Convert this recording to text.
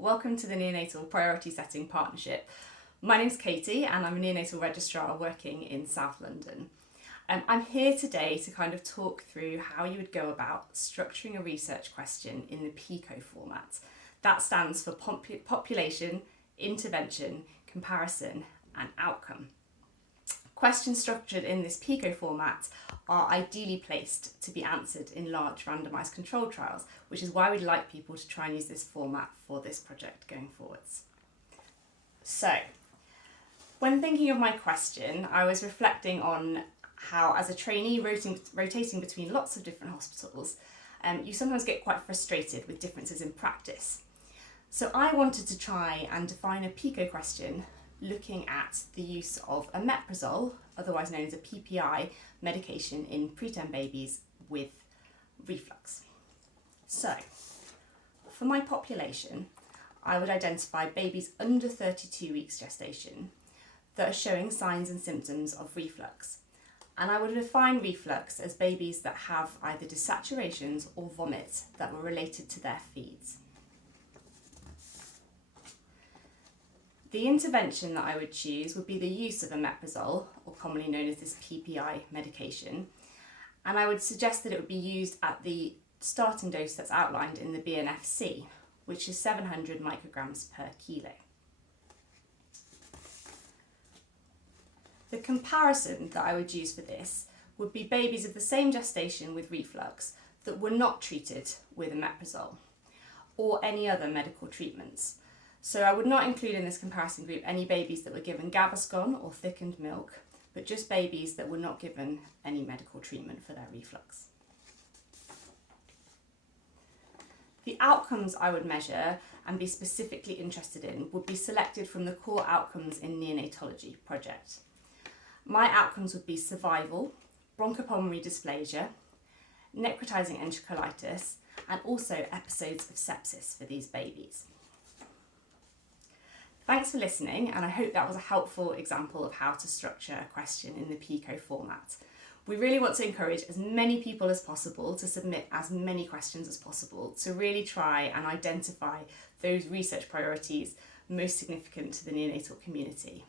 Welcome to the Neonatal Priority Setting Partnership. My name's Katie and I'm a Neonatal Registrar working in South London. I'm here today to kind of talk through how you would go about structuring a research question in the PICO format. That stands for population, intervention, comparison and outcome. Questions structured in this PICO format are ideally placed to be answered in large randomised controlled trials, which is why we'd like people to try and use this format for this project going forwards. So, when thinking of my question, I was reflecting on how, as a trainee rotating between lots of different hospitals, you sometimes get quite frustrated with differences in practice. So I wanted to try and define a PICO question looking at the use of omeprazole, otherwise known as a PPI, medication in preterm babies with reflux. So, for my population, I would identify babies under 32 weeks gestation that are showing signs and symptoms of reflux. And I would define reflux as babies that have either desaturations or vomit that were related to their feeds. The intervention that I would choose would be the use of omeprazole, or commonly known as this PPI medication, and I would suggest that it would be used at the starting dose that's outlined in the BNFC, which is 700 micrograms per kilo. The comparison that I would use for this would be babies of the same gestation with reflux that were not treated with omeprazole or any other medical treatments. So I would not include in this comparison group any babies that were given Gaviscon or thickened milk, but just babies that were not given any medical treatment for their reflux. The outcomes I would measure and be specifically interested in would be selected from the core outcomes in neonatology project. My outcomes would be survival, bronchopulmonary dysplasia, necrotizing enterocolitis, and also episodes of sepsis for these babies. Thanks for listening, and I hope that was a helpful example of how to structure a question in the PICO format. We really want to encourage as many people as possible to submit as many questions as possible to really try and identify those research priorities most significant to the neonatal community.